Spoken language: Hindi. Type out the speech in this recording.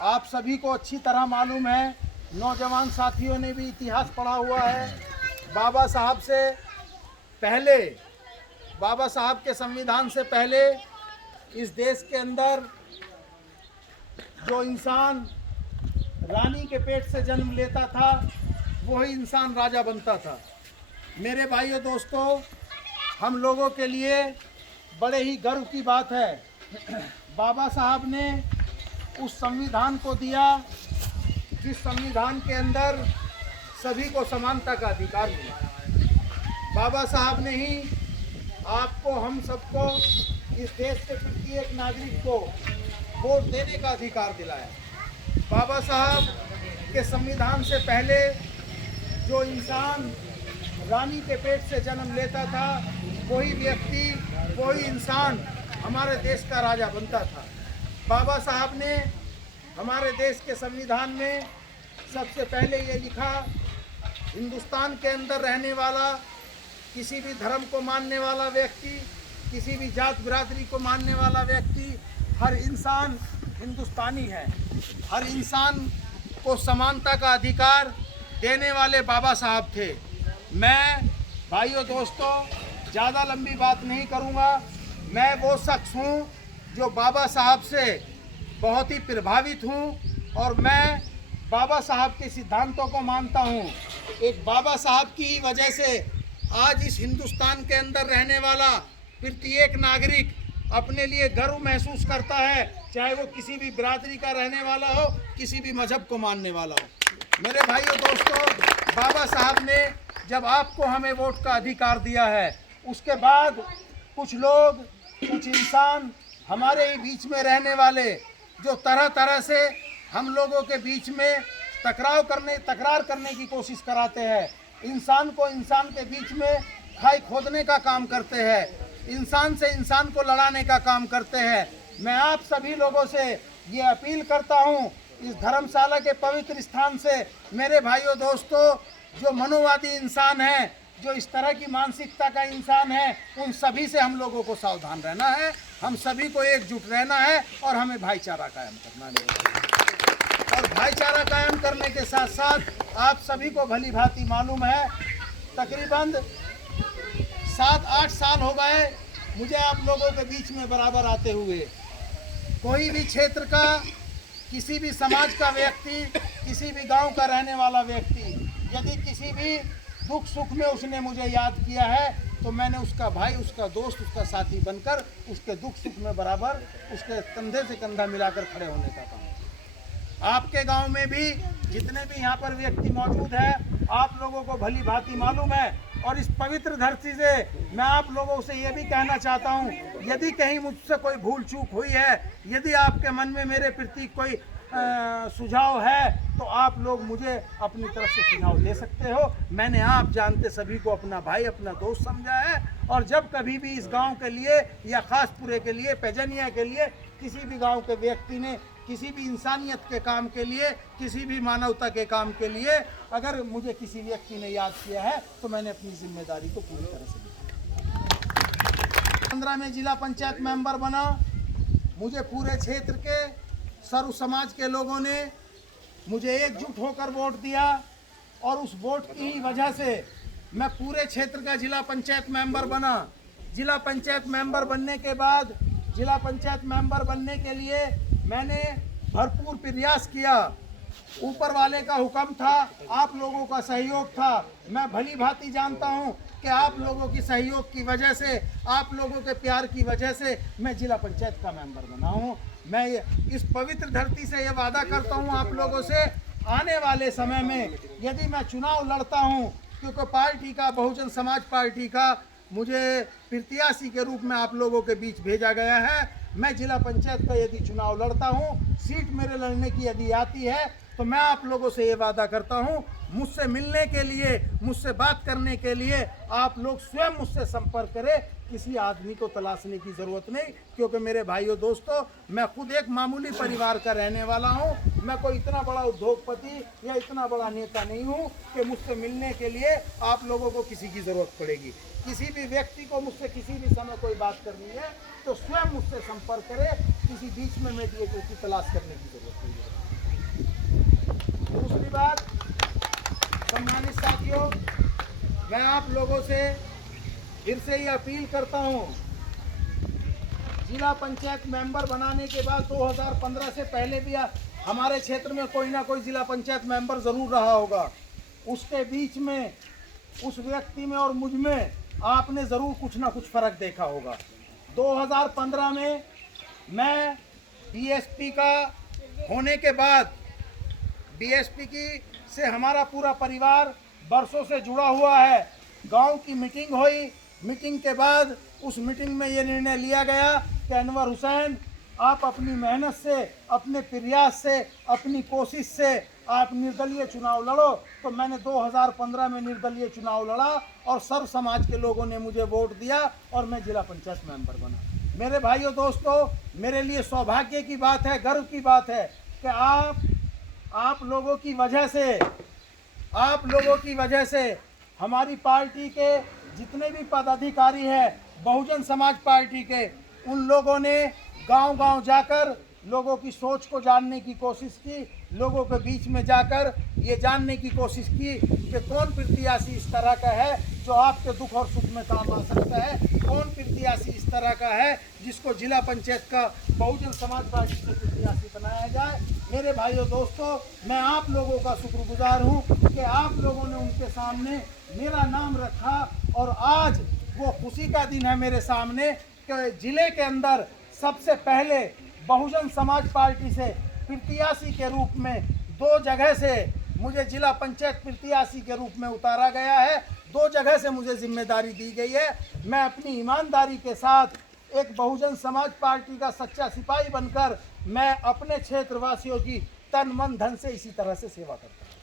आप सभी को अच्छी तरह मालूम है, नौजवान साथियों ने भी इतिहास पढ़ा हुआ है। बाबा साहब से पहले, बाबा साहब के संविधान से पहले इस देश के अंदर जो इंसान रानी के पेट से जन्म लेता था वही इंसान राजा बनता था। मेरे भाइयों दोस्तों, हम लोगों के लिए बड़े ही गर्व की बात है, बाबा साहब ने उस संविधान को दिया जिस संविधान के अंदर सभी को समानता का अधिकार मिला। बाबा साहब ने ही आपको, हम सबको, इस देश के प्रत्येक नागरिक को वोट देने का अधिकार दिलाया। बाबा साहब के संविधान से पहले जो इंसान रानी के पेट से जन्म लेता था वही व्यक्ति, वही इंसान हमारे देश का राजा बनता था। बाबा साहब ने हमारे देश के संविधान में सबसे पहले ये लिखा, हिंदुस्तान के अंदर रहने वाला, किसी भी धर्म को मानने वाला व्यक्ति, किसी भी जात बिरादरी को मानने वाला व्यक्ति, हर इंसान हिंदुस्तानी है। हर इंसान को समानता का अधिकार देने वाले बाबा साहब थे। मैं भाइयों दोस्तों ज़्यादा लंबी बात नहीं करूँगा। मैं वो शख्स हूँ जो बाबा साहब से बहुत ही प्रभावित हूँ और मैं बाबा साहब के सिद्धांतों को मानता हूँ। एक बाबा साहब की ही वजह से आज इस हिंदुस्तान के अंदर रहने वाला प्रत्येक नागरिक अपने लिए गर्व महसूस करता है, चाहे वो किसी भी बिरादरी का रहने वाला हो, किसी भी मजहब को मानने वाला हो। मेरे भाइयों दोस्तों, बाबा साहब ने जब आपको, हमें वोट का अधिकार दिया है, उसके बाद कुछ लोग, कुछ इंसान हमारे ही बीच में रहने वाले जो तरह तरह से हम लोगों के बीच में तकरार करने की कोशिश कराते हैं, इंसान को इंसान के बीच में खाई खोदने का काम करते हैं, इंसान से इंसान को लड़ाने का काम करते हैं। मैं आप सभी लोगों से ये अपील करता हूँ, इस धर्मशाला के पवित्र स्थान से, मेरे भाइयों दोस्तों, जो मनोवादी इंसान हैं, जो इस तरह की मानसिकता का इंसान है, उन सभी से हम लोगों को सावधान रहना है। हम सभी को एकजुट रहना है और हमें भाईचारा कायम करना है। और भाईचारा कायम करने के साथ साथ आप सभी को भली भांति मालूम है, तकरीबन 7-8 साल हो गए मुझे आप लोगों के बीच में बराबर आते हुए। कोई भी क्षेत्र का, किसी भी समाज का व्यक्ति, किसी भी गांव का रहने वाला व्यक्ति, यदि किसी भी दुख सुख में उसने मुझे याद किया है तो मैंने उसका भाई, उसका दोस्त, उसका साथी बनकर उसके दुख सुख में बराबर उसके कंधे से कंधा मिलाकर खड़े होने का काम। आपके गांव में भी जितने भी यहाँ पर व्यक्ति मौजूद हैं, आप लोगों को भली भांति मालूम है। और इस पवित्र धरती से मैं आप लोगों से ये भी कहना चाहता हूँ, यदि कहीं मुझसे कोई भूल चूक हुई है, यदि आपके मन में मेरे प्रति कोई सुझाव है, तो आप लोग मुझे अपनी तरफ से सुझाव दे सकते हो। मैंने आप जानते सभी को अपना भाई, अपना दोस्त समझा है। और जब कभी भी इस गांव के लिए या खासपुरे के लिए, पैजनिया के लिए, किसी भी गांव के व्यक्ति ने किसी भी इंसानियत के काम के लिए, किसी भी मानवता के काम के लिए अगर मुझे किसी व्यक्ति ने याद किया है तो मैंने अपनी जिम्मेदारी को पूरी तरह से निभाया। 15 में जिला पंचायत मेंबर बना। मुझे पूरे क्षेत्र के सर्व समाज के लोगों ने मुझे एकजुट होकर वोट दिया और उस वोट की ही वजह से मैं पूरे क्षेत्र का जिला पंचायत मेंबर बना। जिला पंचायत मेंबर बनने के बाद, जिला पंचायत मेंबर बनने के लिए मैंने भरपूर प्रयास किया। ऊपर वाले का हुक्म था, आप लोगों का सहयोग था। मैं भली भांति जानता हूं कि आप लोगों की सहयोग की वजह से, आप लोगों के प्यार की वजह से मैं जिला पंचायत का मेंबर बना हूं। मैं इस पवित्र धरती से ये वादा करता हूं आप लोगों से, आने वाले समय में यदि मैं चुनाव लड़ता हूं, क्योंकि पार्टी का, बहुजन समाज पार्टी का मुझे प्रत्याशी के रूप में आप लोगों के बीच भेजा गया है, मैं जिला पंचायत का यदि चुनाव लड़ता हूं, सीट मेरे लड़ने की यदि आती है, तो मैं आप लोगों से ये वादा करता हूं, मुझसे मिलने के लिए, मुझसे बात करने के लिए आप लोग स्वयं मुझसे संपर्क करें। किसी आदमी को तलाशने की ज़रूरत नहीं, क्योंकि मेरे भाइयों दोस्तों, मैं खुद एक मामूली परिवार का रहने वाला हूं। मैं कोई इतना बड़ा उद्योगपति या इतना बड़ा नेता नहीं हूँ कि मुझसे मिलने के लिए आप लोगों को किसी की ज़रूरत पड़ेगी। किसी भी व्यक्ति को मुझसे किसी भी समय कोई बात करनी है तो स्वयं मुझसे संपर्क करे, किसी बीच में मीडिएटर की तलाश करने की ज़रूरत नहीं है। दूसरी बात, सम्मानित साथियों, मैं आप लोगों से फिर से ही अपील करता हूँ, जिला पंचायत मेंबर बनाने के बाद 2015 से पहले भी हमारे क्षेत्र में कोई ना कोई जिला पंचायत मेंबर ज़रूर रहा होगा। उसके बीच में उस व्यक्ति में और मुझ में आपने ज़रूर कुछ ना कुछ फ़र्क देखा होगा। 2015 में मैं बीएसपी का होने के बाद बीएसपी की से हमारा पूरा परिवार बरसों से जुड़ा हुआ है। गांव की मीटिंग हुई, मीटिंग के बाद उस मीटिंग में ये निर्णय लिया गया कि अनवर हुसैन, आप अपनी मेहनत से, अपने प्रयास से, अपनी कोशिश से आप निर्दलीय चुनाव लड़ो। तो मैंने 2015 में निर्दलीय चुनाव लड़ा और सर्व समाज के लोगों ने मुझे वोट दिया और मैं जिला पंचायत मेंबर बना। मेरे भाइयों दोस्तों, मेरे लिए सौभाग्य की बात है, गर्व की बात है कि आप लोगों की वजह से हमारी पार्टी के जितने भी पदाधिकारी हैं, बहुजन समाज पार्टी के, उन लोगों ने गांव-गांव जाकर लोगों की सोच को जानने की कोशिश की, लोगों के बीच में जाकर ये जानने की कोशिश की कि कौन प्रत्याशी इस तरह का है जो आपके दुख और सुख में काम आ सकता है, कौन प्रत्याशी इस तरह का है जिसको जिला पंचायत का बहुजन समाज पार्टी से प्रत्याशी बनाया जाए। मेरे भाइयों दोस्तों, मैं आप लोगों का शुक्रगुजार हूँ कि आप लोगों ने उनके सामने मेरा नाम रखा और आज वो खुशी का दिन है मेरे सामने कि जिले के अंदर सबसे पहले बहुजन समाज पार्टी से प्रत्याशी के रूप में 2 जगह से मुझे जिला पंचायत प्रत्याशी के रूप में उतारा गया है। 2 जगह से मुझे जिम्मेदारी दी गई है। मैं अपनी ईमानदारी के साथ एक बहुजन समाज पार्टी का सच्चा सिपाही बनकर मैं अपने क्षेत्रवासियों की तन मन धन से इसी तरह से सेवा करता हूँ।